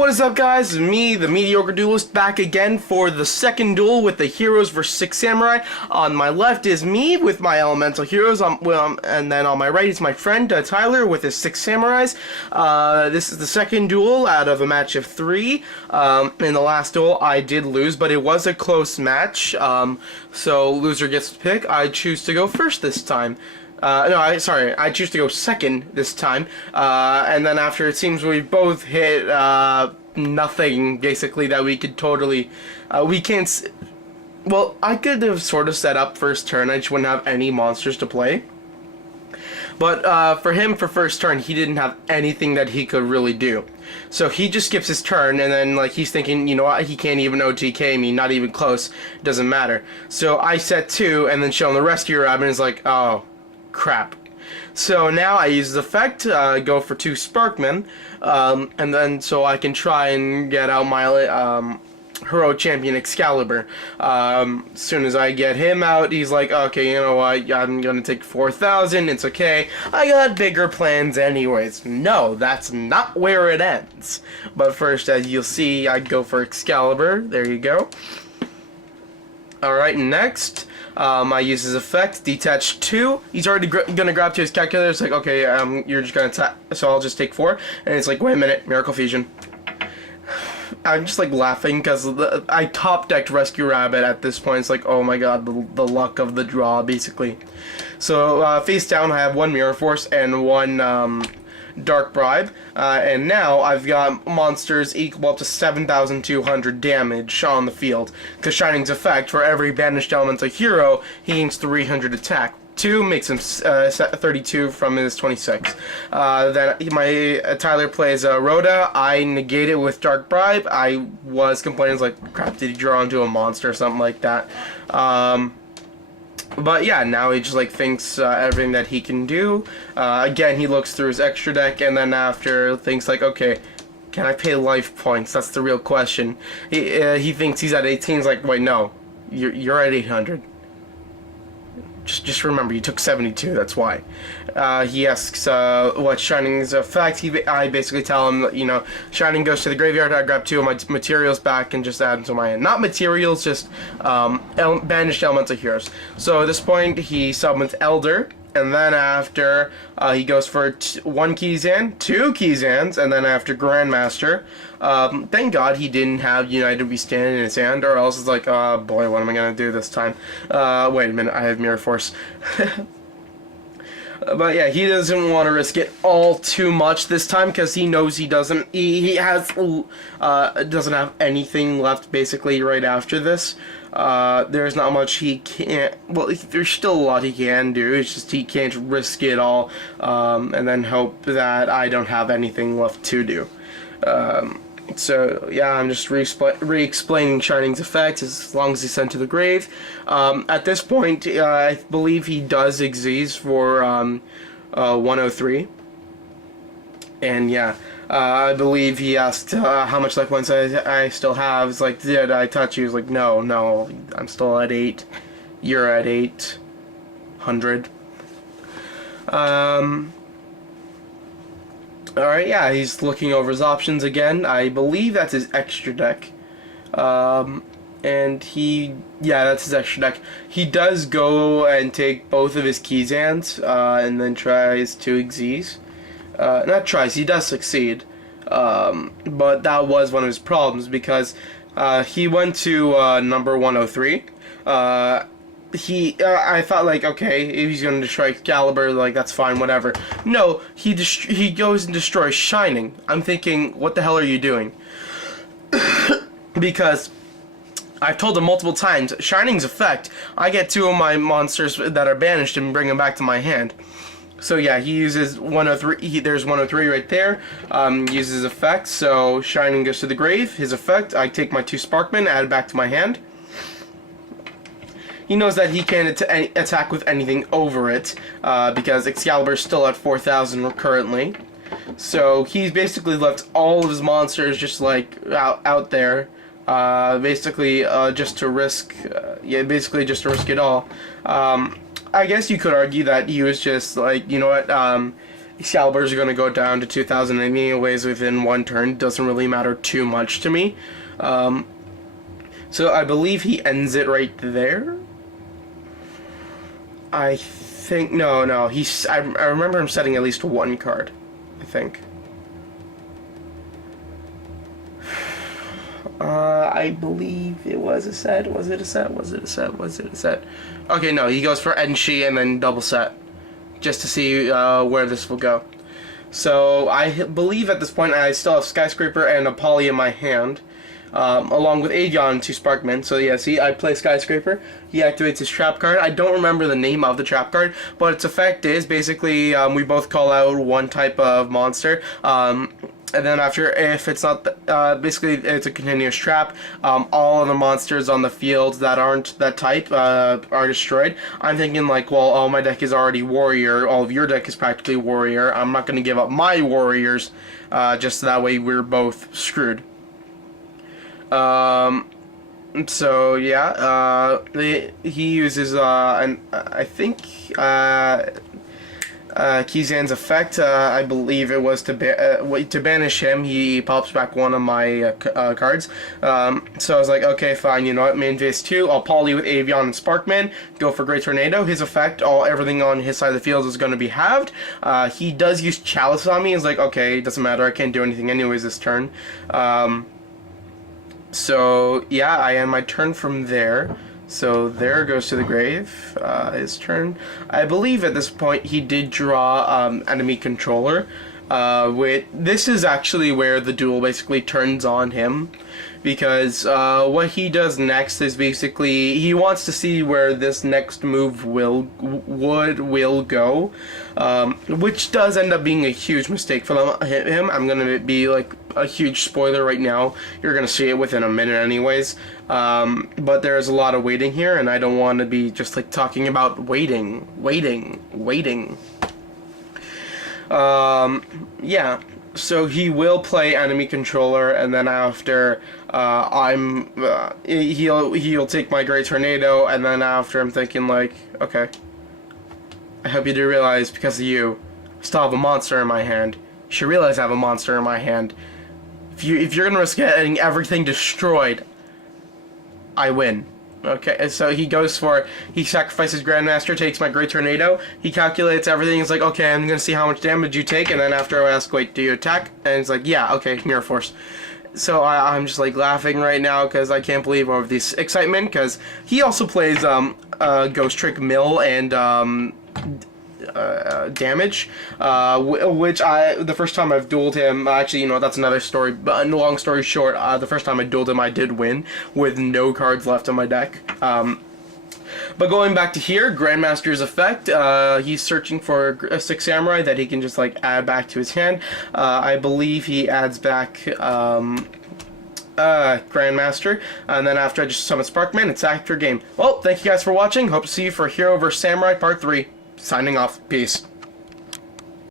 what is up, guys? Me, the mediocre duelist, back again for the second duel with the heroes vs. 6 samurai. On my left is me with my elemental heroes, and then on my right is my friend Tyler with his 6 samurais. This is the second duel out of a match of 3. In the last duel, I did lose, but it was a close match, so loser gets to pick. I choose to go first this time. I choose to go second this time, and then after it seems we both hit nothing, basically, that we could totally, we can't, well, I could have sort of set up first turn, I just wouldn't have any monsters to play, but for him, for first turn, he didn't have anything that he could really do. So he just skips his turn, and then like he's thinking, you know what, he can't even OTK me, not even close, doesn't matter. So I set 2, and then show him the rescue rabbit, and it's like, oh, crap. So now I use the effect, go for 2 Sparkmen, and then so I can try and get out my Hero Champion Excalibur. As soon as I get him out, he's like, okay, you know what, I'm gonna take 4,000, it's okay, I got bigger plans anyways. No, that's not where it ends. But first, as you'll see, I go for Excalibur, there you go. Alright, next, I use his effect, detach 2. He's already gonna grab to his calculator. It's like, okay, you're just gonna attack, so I'll just take 4. And it's like, wait a minute, Miracle Fusion. I'm just like laughing because I top decked Rescue Rabbit at this point. It's like, oh my god, the luck of the draw, basically. So, face down, I have 1 Mirror Force and 1, Dark Bribe, and now I've got monsters equal up to 7,200 damage on the field. Because Shining's effect, for every banished elemental hero, he gains 300 attack. 2 makes him 32 from his 26. Then my Tyler plays Rhoda. I negate it with Dark Bribe. I was complaining, like, crap, did he draw into a monster or something like that? But yeah, now he just like thinks everything that he can do. Again, he looks through his extra deck, and then after thinks like, okay, can I pay life points? That's the real question. He thinks he's at 18. He's like, wait, no, you're at 800. Just remember, you took 72. That's why. He asks what's Shining's effect. I basically tell him, you know, Shining goes to the graveyard. I grab 2 of my materials back and just add them to my hand. Not materials, just banished elemental heroes. So at this point, he summons Elder, and then after he goes for 1 Keyzan, 2 Keyzans, and then after Grandmaster. Thank God he didn't have United We Stand in his hand, or else it's like, oh boy, what am I gonna do this time? Wait a minute, I have Mirror Force. But yeah, he doesn't want to risk it all too much this time because he knows he doesn't. He doesn't have anything left basically right after this. There's not much he can't. Well, there's still a lot he can do. It's just he can't risk it all, and then hope that I don't have anything left to do. So yeah, I'm just re-explaining Shining's effect as long as he's sent to the grave. At this point, I believe he does exist for 103. And yeah, I believe he asked how much life points I still have. It's like, did I touch you? He's like, no, I'm still at 8. You're at 800. Alright, yeah, he's looking over his options again. I believe that's his extra deck. And that's his extra deck. He does go and take both of his Keyzans, and then tries 2 Xyz. Not tries, he does succeed. But that was one of his problems, because he went to number 103. I thought like, okay, if he's gonna destroy Excalibur, like that's fine, whatever. No, he goes and destroys Shining. I'm thinking, what the hell are you doing? Because I've told him multiple times, Shining's effect, I get 2 of my monsters that are banished and bring them back to my hand. So yeah, he uses 103. There's 103 right there. Uses effect. So Shining goes to the grave. His effect, I take my 2 Sparkmen, add it back to my hand. He knows that he can't attack with anything over it, because Excalibur's still at 4,000 currently. So he's basically left all of his monsters just like out there, basically just to risk, basically just to risk it all. I guess you could argue that he was just like, you know what, Excalibur's going to go down to 2,000 anyways within one turn. Doesn't really matter too much to me. So I believe he ends it right there. I think no. I remember him setting at least one card. I think. I believe it was a set. Was it a set? Was it a set? Was it a set? Okay, no. He goes for Enshi and then double set, just to see where this will go. So I believe at this point I still have Skyscraper and a Poly in my hand, along with Yugioh and 2 Sparkmen. So yeah, see, I play Skyscraper. He activates his trap card. I don't remember the name of the trap card, but its effect is basically we both call out one type of monster. And then after, if it's not, basically it's a continuous trap, all of the monsters on the field that aren't that type are destroyed. I'm thinking like, well, all my deck is already warrior, all of your deck is practically warrior, I'm not going to give up my warriors, just so that way we're both screwed. So yeah, he uses, and I think, Kizan's effect, I believe it was to banish him. He pops back one of my cards. So I was like, okay, fine, you know what, main phase 2, I'll poly with Yugioh and Sparkman, go for Great Tornado. His effect, everything on his side of the field is going to be halved. He does use Chalice on me. It's like, okay, it doesn't matter, I can't do anything anyways this turn. So yeah, I end my turn from there. So there goes to the grave, his turn. I believe at this point he did draw enemy controller. This is actually where the duel basically turns on him, because what he does next is basically he wants to see where this next move will go, which does end up being a huge mistake for him. I'm gonna be like a huge spoiler right now. You're gonna see it within a minute anyways. But there's a lot of waiting here, and I don't want to be just like talking about waiting. Yeah, so he will play enemy controller, and then after he'll take my Great Tornado, and then after I'm thinking like, okay, I hope you do realize because of you, I still have a monster in my hand. You should realize I have a monster in my hand. If you're gonna risk getting everything destroyed, I win. Okay, so he sacrifices Grandmaster, takes my Great Tornado, he calculates everything, he's like, okay, I'm gonna see how much damage you take, and then after I ask, wait, do you attack? And he's like, yeah, okay, Mirror Force. So I'm just like laughing right now, because I can't believe over this excitement, because he also plays Ghost Trick Mill and damage, which the first time I've dueled him, actually, you know, that's another story, but long story short, the first time I dueled him I did win with no cards left in my deck. But going back to here, Grandmaster's effect, he's searching for a 6 Samurai that he can just like add back to his hand. I believe he adds back Grandmaster, and then after I just summon Sparkman, it's after game. Well, thank you guys for watching. Hope to see you for Hero vs Samurai Part 3. Signing off. Peace.